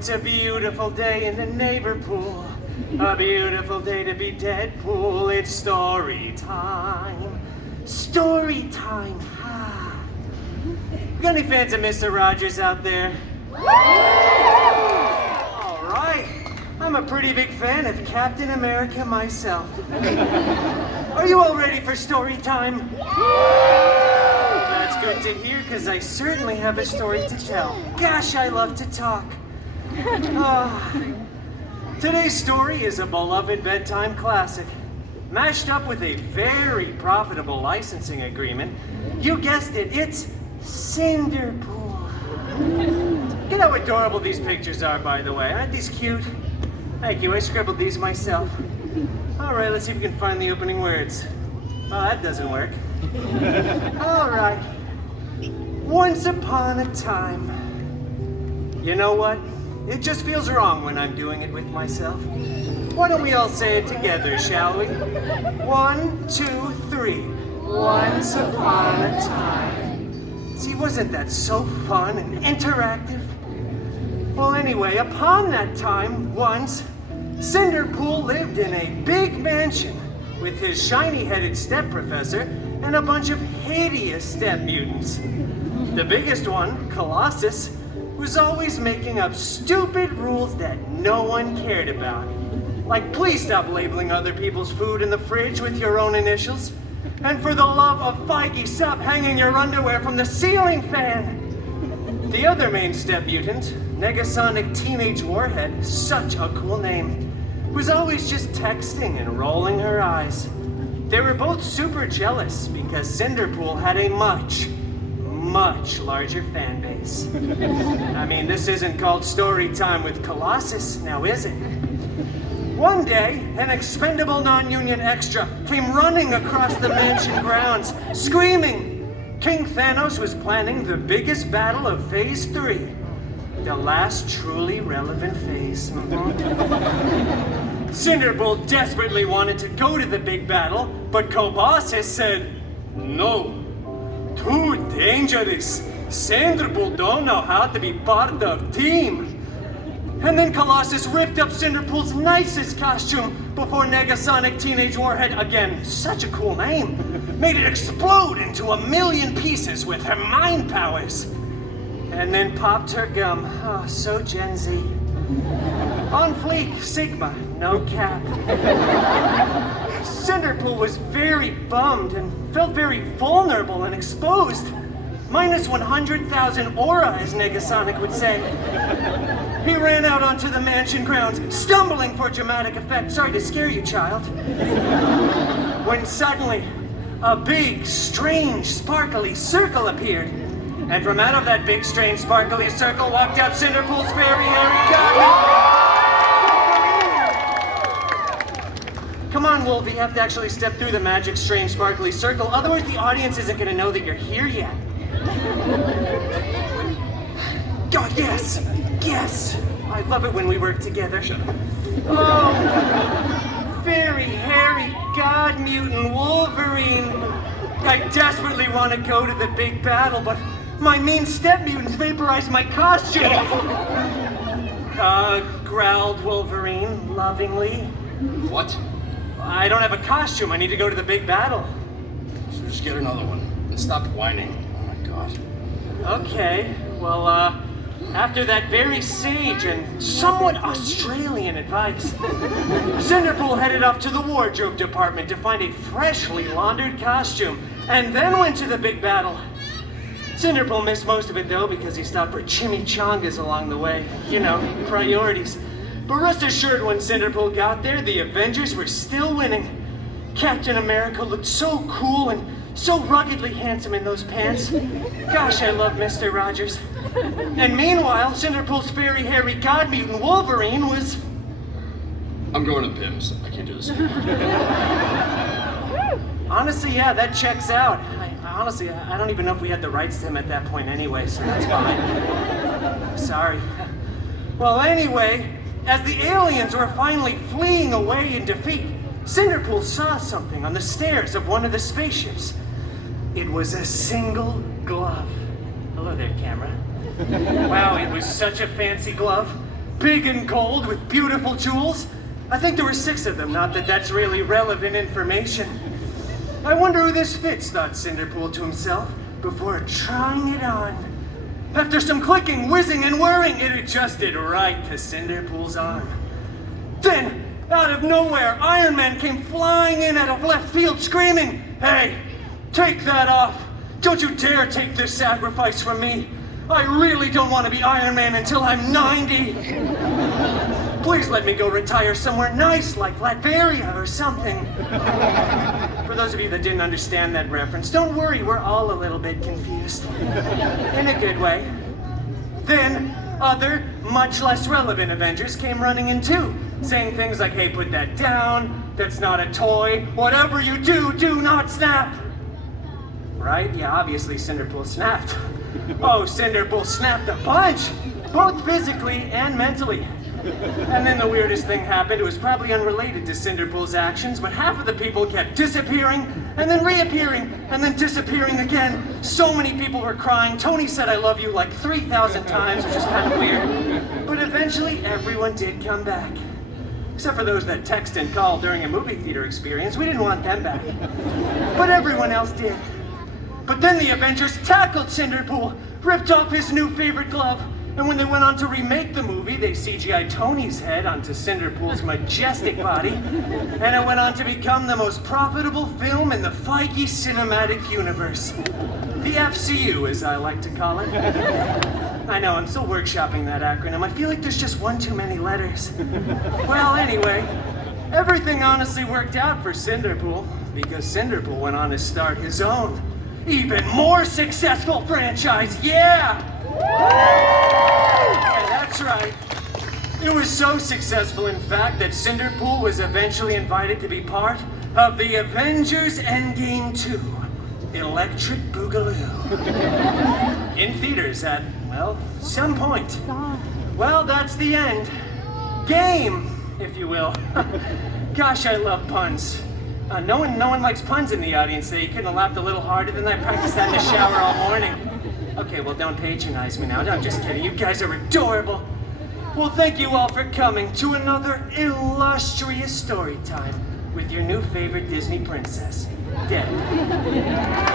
it's a beautiful day in the neighbor pool. A beautiful day to be Deadpool. It's story time. Story time. Got any fans of Mr. Rogers out there? All right. I'm a pretty big fan of Captain America myself. Are you all ready for story time? That's good to hear, because I certainly have a story to tell. Gosh, I love to talk. Today's story is a beloved bedtime classic, mashed up with a very profitable licensing agreement. You guessed it, it's Cinderpool. Look how adorable these pictures are, by the way. Aren't these cute? Thank you, I scribbled these myself. All right, let's see if we can find the opening words. Oh, that doesn't work. All right. Once upon a time. You know what? It just feels wrong when I'm doing it with myself. Why don't we all say it together, shall we? 1, 2, 3. Once upon a time. See, wasn't that so fun and interactive? Well, anyway, upon that time, once, Cinderpool lived in a big mansion with his shiny-headed step-professor and a bunch of hideous step-mutants. The biggest one, Colossus, was always making up stupid rules that no one cared about. Like, please stop labeling other people's food in the fridge with your own initials. And for the love of Feige, stop hanging your underwear from the ceiling fan. The other main step-mutant, Negasonic Teenage Warhead, such a cool name, was always just texting and rolling her eyes. They were both super jealous because Cinderpool had a much larger fan base. I mean, this isn't called story time with Colossus, now is it? One day, an expendable non-union extra came running across the mansion grounds, screaming. King Thanos was planning the biggest battle of Phase 3. The last truly relevant phase. Cinderpool desperately wanted to go to the big battle, but Colossus said, "No, too dangerous. Cinderpool don't know how to be part of team." And then Colossus ripped up Cinderpool's nicest costume before Negasonic Teenage Warhead, again, such a cool name, made it explode into 1,000,000 pieces with her mind powers. And then popped her gum. Oh, so Gen Z. On fleek, Sigma, no cap. Cinderpool was very bummed and felt very vulnerable and exposed. Minus 100,000 aura, as Negasonic would say. He ran out onto the mansion grounds, stumbling for dramatic effect. Sorry to scare you, child. When suddenly, a big, strange, sparkly circle appeared. And from out of that big, strange, sparkly circle walked out Cinderpool's fairy hairy Wolverine. Come on, Wolf, you have to actually step through the magic, strange, sparkly circle. Otherwise, the audience isn't going to know that you're here yet. God, yes! Yes! I love it when we work together. Oh, fairy, hairy, god mutant Wolverine. I desperately want to go to the big battle, but my mean step mutants vaporized my costume. Growled Wolverine lovingly. What? I don't have a costume. I need to go to the big battle. So just get another one and stop whining. Oh my god. Okay, well, after that very sage and somewhat Australian advice, Cinderpool headed off to the wardrobe department to find a freshly laundered costume, and then went to the big battle. Cinderpool missed most of it, though, because he stopped for chimichangas along the way. You know, priorities. But rest assured, when Cinderpool got there, the Avengers were still winning. Captain America looked so cool and so ruggedly handsome in those pants. Gosh, I love Mr. Rogers. And meanwhile, Cinderpool's fairy, hairy god mutant Wolverine was... I'm going to Pim's. I can't do this. Honestly, yeah, that checks out. Honestly, I don't even know if we had the rights to him at that point anyway, so that's fine. I'm sorry. Well, anyway, as the aliens were finally fleeing away in defeat, Cinderpool saw something on the stairs of one of the spaceships. It was a single glove. Hello there, camera. Wow, it was such a fancy glove. big and gold with beautiful jewels. I think there were 6 of them, not that that's really relevant information. I wonder who this fits, thought Cinderpool to himself, before trying it on. After some clicking, whizzing, and whirring, it adjusted right to Cinderpool's arm. Then, out of nowhere, Iron Man came flying in out of left field, screaming, "Hey, take that off! Don't you dare take this sacrifice from me! I really don't want to be Iron Man until I'm 90! Please let me go retire somewhere nice like Latveria or something." For those of you that didn't understand that reference, don't worry, we're all a little bit confused. In a good way. Then, other, much less relevant Avengers came running in too, saying things like, "Hey, put that down, that's not a toy, whatever you do, do not snap." Right? Yeah, obviously Cinderpool snapped. Oh, Cinderpool snapped a bunch, both physically and mentally. And then the weirdest thing happened. It was probably unrelated to Cinderpool's actions, but half of the people kept disappearing, and then reappearing, and then disappearing again. So many people were crying. Tony said "I love you" like 3,000 times, which is kind of weird. But eventually, everyone did come back. Except for those that text and call during a movie theater experience. We didn't want them back. But everyone else did. But then the Avengers tackled Cinderpool, ripped off his new favorite glove, and when they went on to remake the movie, they CGI'd Tony's head onto Cinderpool's majestic body, and it went on to become the most profitable film in the Feige cinematic universe. The FCU, as I like to call it. I know, I'm still workshopping that acronym. I feel like there's just one too many letters. Well, anyway, everything honestly worked out for Cinderpool, because Cinderpool went on to start his own, even more successful franchise. Yeah! Yeah, that's right. It was so successful, in fact, that Cinderpool was eventually invited to be part of the Avengers Endgame 2, Electric Boogaloo. In theaters at, well, some point. Well, that's the end. Game, if you will. Gosh, I love puns. No one likes puns in the audience, so you couldn't have laughed a little harder than I practiced that in the shower all morning. Okay, well, don't patronize me now. No, I'm just kidding. You guys are adorable. Well, thank you all for coming to another illustrious story time with your new favorite Disney princess, Deadpool.